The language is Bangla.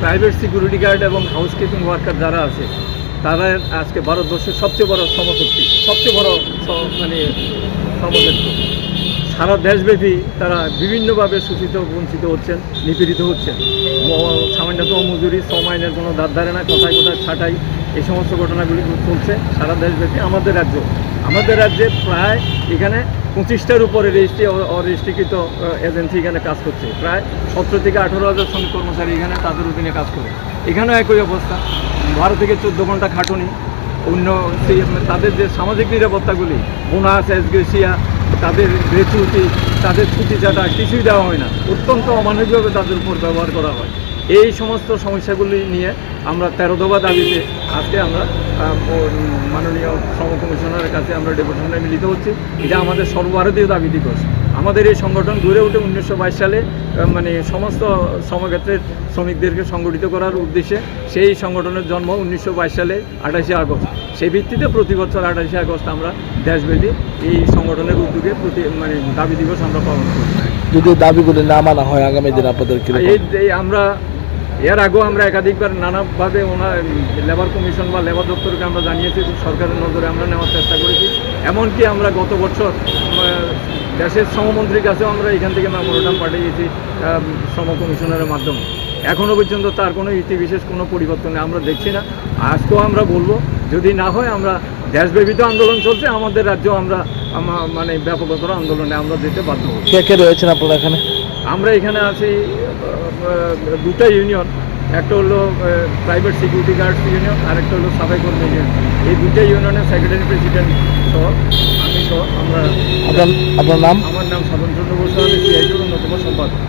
প্রাইভেট সিকিউরিটি গার্ড এবং হাউসকিপিং ওয়ার্কার যারা আছে, তারা আজকে ভারতবর্ষের সবচেয়ে বড় সমশক্তি, সবচেয়ে বড় মানে সমক্ষেত্র সারা দেশব্যাপী তারা বিভিন্নভাবে শোষিত বঞ্চিত হচ্ছেন, নিপীড়িত হচ্ছেন। সামান্যতম মজুরি শ্রম আইনের কোনো ধার ধারে না, কোথায় কোথায় ছাটাই, এই সমস্ত ঘটনাগুলি চলছে সারা দেশব্যাপী আমাদের রাজ্য। আমাদের রাজ্যে প্রায় এখানে পঁচিশটার উপরে রেজিস্ট্রি অরেজিস্ট্রিকৃত এজেন্সি এখানে কাজ করছে। প্রায় সতেরো থেকে আঠেরো হাজার শ্রমিক কর্মচারী এখানে তাদের অধীনে কাজ করে। এখানেও একই অবস্থা। বারো থেকে চোদ্দ ঘণ্টা খাটুনি। অন্য তাদের যে সামাজিক নিরাপত্তাগুলি, বোনাস এসগেসিয়া তাদের গ্রেচুইটি তাদের ছুটি চাটা কিছুই দেওয়া হয় না। অত্যন্ত অমানবিকভাবে তাদের উপর ব্যবহার করা হয়। এই সমস্ত সমস্যাগুলি নিয়ে আমরা তেরো দফা দাবিতে আজকে আমরা মাননীয় শ্রম কমিশনারের কাছে আমরা ডেপুটেশনে মিলিত হচ্ছি এটা আমাদের সর্বভারতীয় দাবি দিবস। আমাদের এই সংগঠন গড়ে ওঠে উনিশশো বাইশ সালে মানে সমস্ত শ্রমক্ষেত্রের শ্রমিকদেরকে সংগঠিত করার উদ্দেশ্যে সেই সংগঠনের জন্ম উনিশশো বাইশ সালে আঠাশে আগস্ট। সেই ভিত্তিতে প্রতি বছর আঠাশে আগস্ট আমরা দেশব্যাপী এই সংগঠনের উদ্যোগে প্রতি মানে দাবি দিবস আমরা পালন করি। যদি দাবিগুলি না মানা হয় আগামী দিন আপনাদের এই আমরা এর আগেও আমরা একাধিকবার নানাভাবে ওনার লেবার কমিশন বা লেবার দপ্তরকে আমরা জানিয়েছি সরকারের নজরে আমরা নেওয়ার চেষ্টা করেছি। এমনকি আমরা গত বছর দেশের শ্রমমন্ত্রীর কাছেও আমরা এখান থেকে মেমোরেন্ডাম পাঠিয়েছি শ্রম কমিশনারের মাধ্যমে। এখনও পর্যন্ত তার কোনো ইতি বিশেষ কোনো পরিবর্তন আমরা দেখছি না। আজকেও আমরা বলব, যদি না হয় আমরা দেশব্যাপী তো আন্দোলন চলছে, আমাদের রাজ্যেও আমরা মানে ব্যাপকতর আন্দোলনে আমরা যেতে বাধ্য হব। কে কে রয়েছেন আপনারা এখানে? আমরা এখানে আছি দুটা ইউনিয়ন একটা হলো প্রাইভেট সিকিউরিটি গার্ডস ইউনিয়ন আর একটা হলো সাফাই কর্মী ইউনিয়ন এই দুটা ইউনিয়নের সেক্রেটারি প্রেসিডেন্ট সহ আমি সহ আমরা আপনার আপনার নাম? আমার নাম সাধন চন্দ্র বসু আমি সিআইটির অন্যতম সম্পাদক।